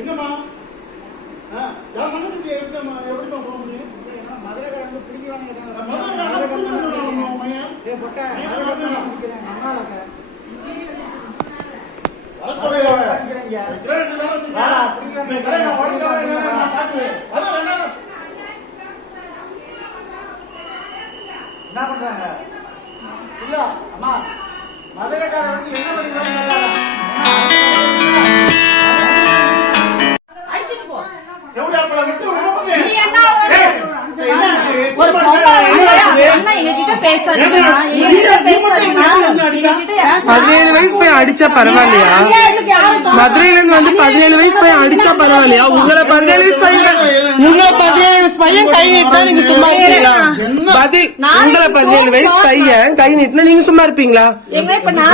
எங்கம்மா யார் மனசுக்கு எப்படிமா போக முடியும்? மதுரை வந்து பிடிக்கிறாங்க. என்ன பண்றாங்க? இல்ல அம்மா மதுரைக்கார வந்து என்ன பண்ணிக்கிறாங்க? பதினேழு வயசு போய் அடிச்சா பரவாயில்லையா? மதுரையில இருந்து வந்து 17 வயசு போய் அடிச்சா பரவாயில்லையா? உங்களை 17 வயசு பையன் கை நீட்டினா நீங்க சும்மா இருப்பீங்களா? உங்களை 17 வயசு பையன் கை நீட்டினா நீங்க சும்மா இருப்பீங்களா?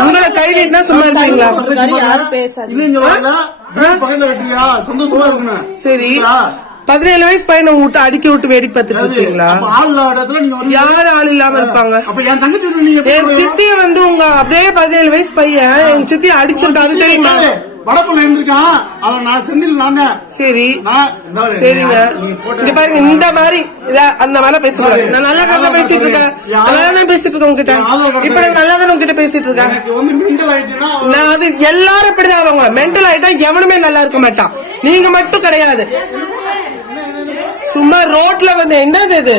உங்களை கை நீட்டினா சும்மா இருப்பீங்களா? சரி 17 வயசு பையனை விட்டு அடிக்க விட்டு வேடிக்கை பார்த்துட்டு இருக்கீங்களா? யாரு ஆள் இல்லாம இருப்பாங்க? என் சித்திய வந்து உங்க அப்படியே 17 வயசு பையன் என் சித்திய அடிச்சிருக்காரு தெரியுமா? வடப்புல இருந்திருக்கான். நான் செந்தில் நான் தான். சரி சரிங்க. இங்க பாருங்க இந்த மாதிரி அந்த மாதிரி பேசக்கூடாது. நான் நல்லா கரெக்டா பேசிட்டு இருக்கேன். நல்லா தான் பேசிட்டு இருக்கேன் உங்ககிட்ட. இப்ப நான் நல்லா தான் உங்ககிட்ட பேசிட்டு இருக்கேன். நான் அது எல்லாரும் இப்படிதான் ஆவாங்க. மென்டல் ஆயிட்டா எவனுமே நல்லா இருக்க மாட்டான். நீங்க மட்டும் கிடையாது. சும்மா ரோட்ல வந்து என்னது இது?